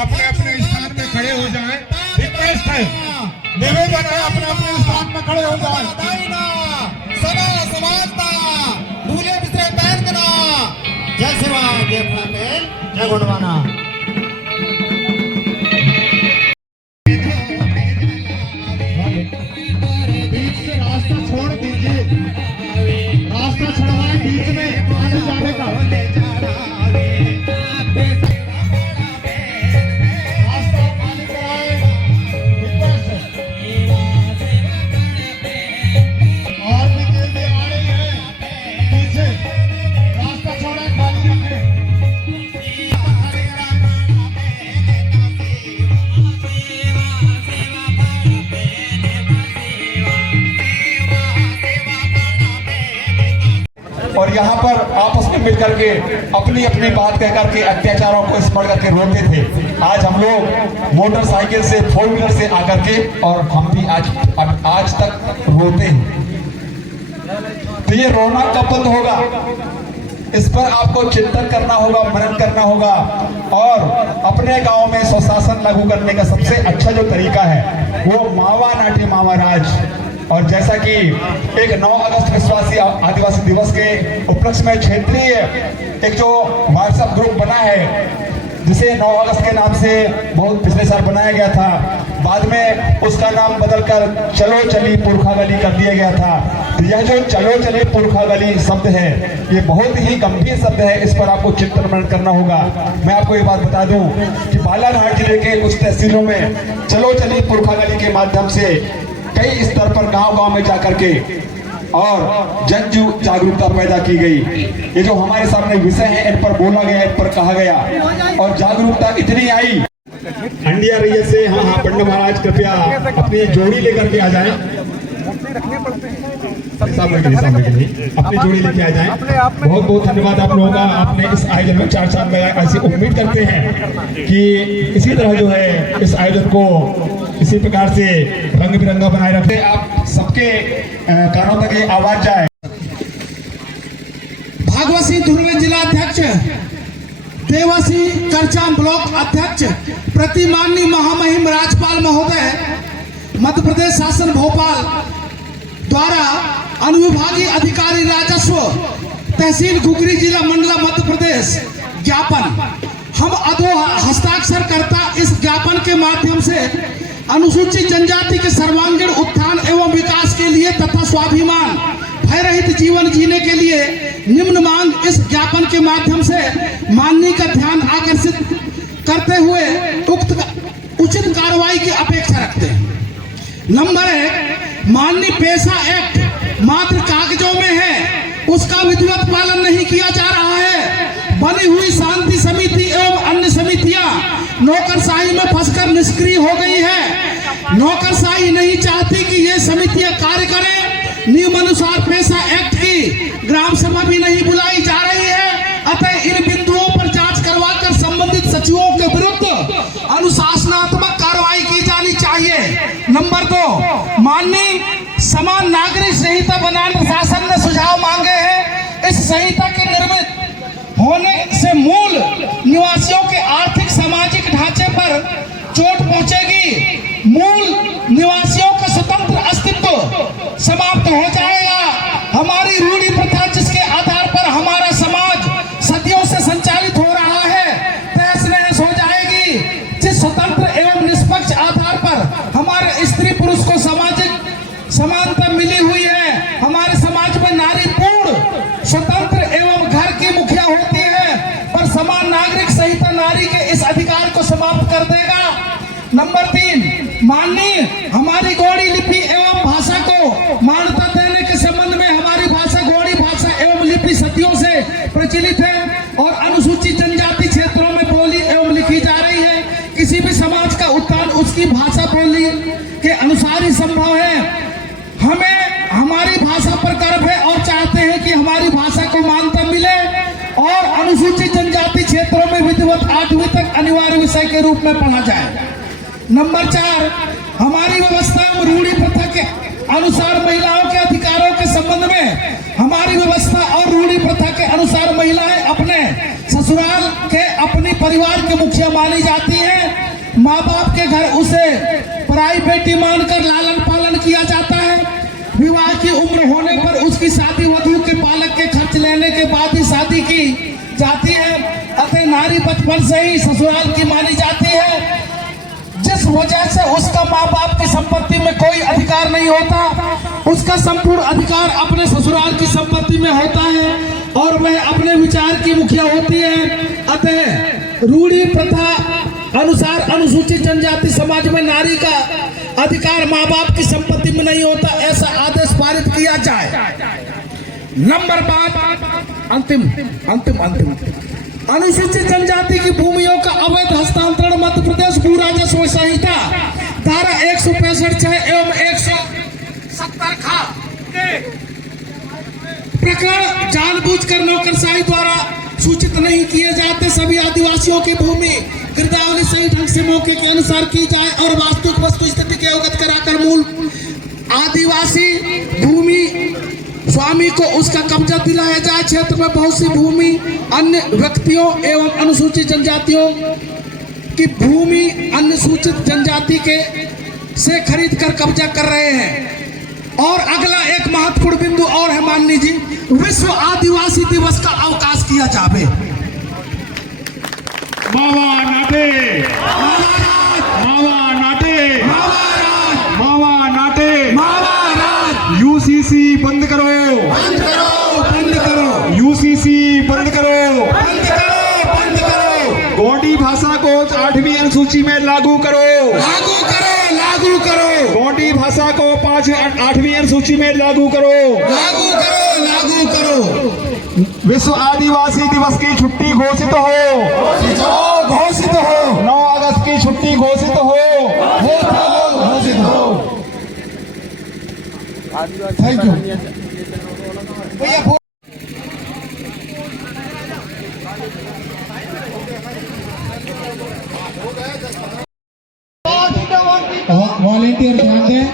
अपने अपने स्थान में खड़े हो जाएं। रिक्वेस्ट है, निवेदन है, अपने अपने स्थान में खड़े हो जाएं। सदा समाजता भूले बिसरे पैर करा। जय सेवा जय पटेल जय गुणवाना। बीच से रास्ता छोड़ दीजिए, रास्ता छुड़वाए बीच में आने जाने का। रास्ता खाली कराए, रिक्वेस्ट है। और भी तेजी आ रही है पीछे, रास्ता छोड़े खाली रखें। और यहाँ पर आपस में मिलकर के अपनी अपनी बात कह करके अत्याचारों को स्मरण करके रोते थे। आज हम लोग मोटरसाइकिल से, फोर व्हीलर से आकर के, और हम भी आज तक रोते हैं। तो ये रोना कब बंद होगा? इस पर आपको चिंतन करना होगा, मनन करना होगा। और अपने गांव में स्वशासन लागू करने का सबसे अच्छा जो तरीका है वो मावा नाटी मावा राज। और जैसा कि एक 9 अगस्त विश्ववासी आदिवासी दिवस के उपलक्ष्य में क्षेत्रीय एक जो व्हाट्सएप ग्रुप बना है, जिसे 9 अगस्त के नाम से बहुत पिछले साल बनाया गया था, बाद में उसका नाम बदलकर चलो चली पुरखा गली कर दिया गया था। तो यह जो चलो चली पुरखा गली शब्द है, ये बहुत ही गंभीर शब्द है। इस पर आपको चिंतन मनन करना होगा। मैं आपको ये बात बता दूं कि बालाघाट जिले के कुछ तहसीलों में चलो चली पुरखा गली के माध्यम से कई स्तर पर गांव-गांव में जाकर के और जन जागरूकता पैदा की गई। ये जो हमारे सामने विषय है, इन पर बोला गया, इन पर कहा गया, और जागरूकता इतनी आई। हंडिया रैयत से हाँ पंडित महाराज कृपया अपनी जोड़ी लेकर के आ जाएं। सामने के लिए अपनी जोड़ी लेके आ जाएं। बहुत बहुत धन्यवाद आप लोगों का। आपने इस आयोजन में 4 साल लगाए। ऐसी उम्मीद करते हैं कि इसी तरह जो है इस आयोजन को इसी प्रकार से रंग बिरंगा बनाए रखते। आप सबके कानों तक ये आवाज जाए। भागवती ध्रुव जिला अध्यक्ष, देवासी करचाम ब्लॉक अध्यक्ष, प्रतिमाननीय महामहिम राज्यपाल महोदय, मध्य प्रदेश शासन भोपाल द्वारा अनुविभागीय अधिकारी राजस्व, तहसील घुघरी, जिला मंडला, मध्य प्रदेश। ज्ञापन हम अधो हस्ताक्षर करता इस ज्ञापन के माध्यम से अनुसूचित जनजाति के सर्वांगीण उत्थान एवं विकास के लिए तथा स्वाभिमान भय रहित जीवन जीने के लिए निम्न मांग इस ज्ञापन के माध्यम से माननीय का ध्यान आकर्षित करते हुए उचित कार्रवाई की अपेक्षा रखते हैं। नंबर 1, माननीय पेशा एक्ट मात्र कागजों में है, उसका विधिवत पालन नहीं किया जा रहा है। बनी हुई शांति समिति एवं अन्य समितियां नौकरशाही में फंसकर निष्क्रिय हो गई है। नौकरशाही नहीं चाहती कि ये समितियां कार्य करें। नियमानुसार पेशा एक्ट की ग्राम सभा भी नहीं बुलाई जा रही है। अतः इन बिंदुओं पर जांच करवाकर संबंधित सचिवों के विरुद्ध अनुशासनात्मक कार्रवाई की जानी चाहिए। नंबर 2, माननीय समान नागरिक संहिता बनाने शासन ने सुझाव मांगे हैं। इस संहिता के निर्मित होने से मूल निवासियों के आर्थिक सामाजिक ढांचे पर चोट पहुंचेगी। मूल निवासियों का स्वतंत्र अस्तित्व समाप्त हो जाएगा। हमारी रूढ़ी प्रथा जिसके आधार पर हमारा समाज सदियों से संचालित हो रहा है, तहस नहस हो जाएगी। जिस स्वतंत्र एवं निष्पक्ष आधार पर हमारे स्त्री पुरुष को सामाजिक समानता मिली हुई है, हमारे समाज में नारी पूर्ण स्वतंत्र एवं घर की मुखिया होती है, पर समान नागरिक संहिता नारी के इस अधिकार को समाप्त कर देगा। नंबर 3, माननीय हमारी गौड़ी लिपि एवं भाषा को मान्यता देने के संबंध में हमारी भाषा गौड़ी भाषा एवं लिपि सदियों से प्रचलित है और अनुसूचित जनजाति क्षेत्रों में बोली एवं लिखी जा रही है। किसी भी समाज का उत्थान उसकी भाषा बोली के अनुसार ही संभव है। हमें हमारी भाषा पर गर्व है और चाहते हैं कि हमारी भाषा को मान्यता मिले और अनुसूचित जनजाति क्षेत्रों में विधिवत 8वीं तक अनिवार्य विषय के रूप में पढ़ा जाए। नंबर 4, हमारी व्यवस्था एवं रूढ़ी प्रथा के अनुसार महिलाओं के अधिकारों के संबंध में हमारी व्यवस्था और रूढ़ी प्रथा के अनुसार महिलाएं अपने ससुराल के अपनी परिवार के मुखिया मानी जाती है। माँ बाप के घर उसे पराई बेटी मानकर लालन पालन किया जाता है। विवाह की उम्र होने पर उसकी शादी वधू के पालक के खर्च लेने के बाद ही शादी की जाती है। अतः नारी बचपन से ही ससुराल की मानी जाती है, जिस वजह से उसका माँ बाप की संपत्ति में कोई अधिकार नहीं होता। उसका संपूर्ण अधिकार अपने ससुराल की संपत्ति में होता है और वह अपने विचार की मुखिया होती है। अतः रूढ़ी प्रथा अनुसार अनुसूचित जनजाति समाज में नारी का अधिकार माँ बाप की संपत्ति में नहीं होता, ऐसा आदेश पारित किया जाए। नंबर 5 अंतिम अनुसूचित जनजाति की भूमियों का अवैध हस्तांतरण मध्य प्रदेश भू राजस्व संहिता धारा 165 एवं 170 खा प्रकरण जानबूझकर नौकरशाही द्वारा सूचित नहीं किए जाते। सभी आदिवासियों की भूमि गिरदावली सही ढंग से मौके के अनुसार की जाए और वास्तविक वस्तु स्थिति के अवगत कराकर मूल आदिवासी भूमि स्वामी को उसका कब्जा दिलाया जाए। क्षेत्र में बहुत सी भूमि अन्य व्यक्तियों एवं अनुसूचित जनजातियों की भूमि अनुसूचित जनजाति के से खरीद कर कब्जा कर रहे हैं। और अगला एक महत्वपूर्ण बिंदु और है माननीय जी, विश्व आदिवासी दिवस का अवकाश किया जावे। मावा नाटे, मावा नाटे, मावा नाटे, यूसीसी बंद करो, बंद करो, यूसीसी बंद करो, बंद करो, गोंडी भाषा को 8वीं अनुसूची में लागू करो, लागू करो, गोंडी भाषा को 8वीं अनुसूची में लागू करो, लागू करो। विश्व आदिवासी दिवस की छुट्टी घोषित हो, 9 अगस्त की छुट्टी घोषित हो। थैंक यू भैया। वॉलेंटियर ध्यान दें,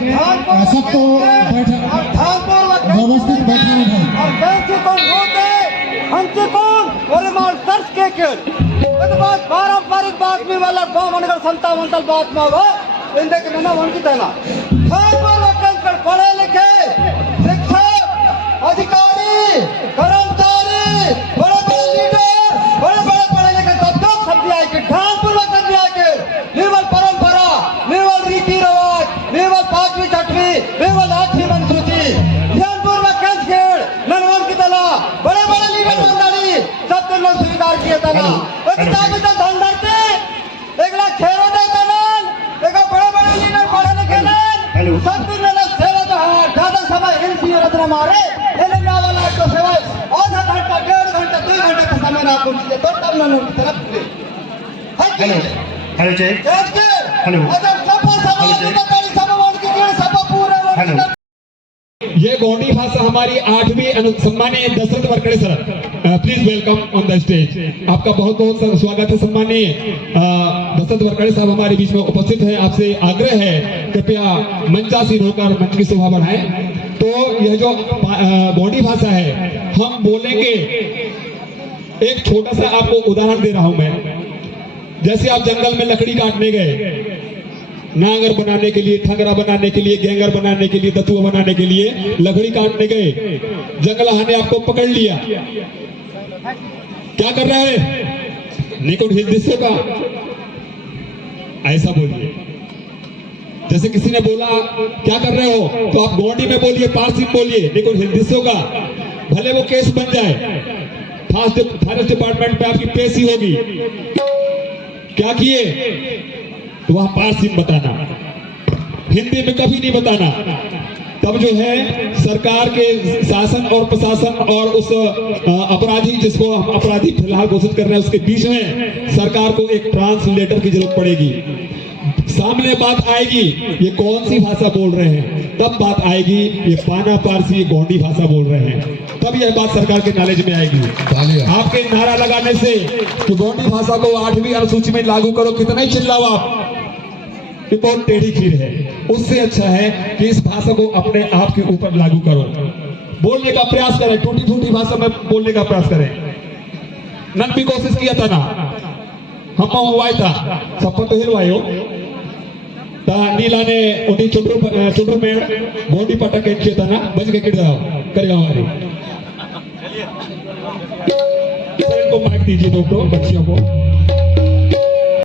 सबको व्यवस्थित बैठा पारंपरिक बातमी वाला बामनगर संता मंतल बात में होगा इंदे के ना वन की तना पढ़े लिखे शिक्षक अधिकारी कर्मचारी बड़े बड़े लीडर बड़े बड़े पढ़े लिखे सब दिया के ध्यान पूर्वक सब दिया के निर्मल परंपरा निर्मल रीति रिवाज निर्मल 5वीं 6वीं निर्मल 8वीं अनुसूची ध्यान पूर्वक ननवन की तला बड़े बड़े लीडर मंडली सब दिन स्वीकार किया तना किताब धन धरते 1 लाख खेरो दे तनन एक बड़े बड़े लीडर पढ़े लिखे नन सब दिन सेवा तो है ज्यादा समय एनसी रत्न मारे एने नावला तो सेवा आधा घंटा 1.5 घंटा 2 घंटे का समय ना को दीजिए तो तब ना की तरफ दे हेलो जय, हेलो, अच्छा सब समाज में बताई सब वन की सब पूरा ये गोंडी भाषा हमारी 8वीं सम्मानीय Dashrath Varkade sir, please welcome on the stage. आपका बहुत बहुत स्वागत है। सम्मानीय दशरथ वरकड़े साहब हमारे बीच में उपस्थित हैं। आपसे आग्रह है कृपया मंचासीन होकर मंच की शोभा बढ़ाएं। तो यह जो गोंडी भाषा है हम बोलेंगे, एक छोटा सा आपको उदाहरण दे रहा हूं मैं। जैसे आप जंगल में लकड़ी काटने गए, नांगर बनाने के लिए, ठंगरा बनाने के लिए, गेंगर बनाने के लिए, दतुआ बनाने के लिए लकड़ी काटने गए, जंगलाहा ने आपको पकड़ लिया, क्या कर रहा है? निकुट हिंदिस्ते का ऐसा बोलिए। जैसे किसी ने बोला क्या कर रहे हो, तो आप गोंडी में बोलिए, पारसी में बोलिए, निकुट हिंदिस्ते का। भले वो केस बन जाए, फॉरेस्ट डिपार्टमेंट पे आपकी पेशी होगी, क्या किए तो वहां पारसी में बताना, हिंदी में कभी नहीं बताना। तब जो है सरकार के शासन और प्रशासन और उस अपराधी, जिसको हम अपराधी फिलहाल घोषित कर रहे हैं, उसके बीच में सरकार को एक ट्रांसलेटर की जरूरत पड़ेगी। सामने बात आएगी ये कौन सी भाषा बोल रहे हैं, तब बात आएगी ये पाना पारसी, ये गोंडी भाषा बोल रहे हैं, तब यह बात सरकार के नॉलेज में आएगी। आपके नारा लगाने से कि गोंडी भाषा को 8वीं अनुसूची में लागू करो, कितना ही चिल्लाओ आप कि बहुत टेढ़ी खीर है, उससे अच्छा है कि इस भाषा को अपने आप के ऊपर लागू करो, बोलने का प्रयास करें, टूटी फूटी भाषा में बोलने का प्रयास करें। नन भी कोशिश किया था ना हम हुआ था सब तो हिलवायो ता नीला ने उन्हीं चुटरू में गोंडी पटा के किया था ना बच के किड़ जाओ करेगा हमारी सर इनको माइक दीजिए दोस्तों बच्चियों को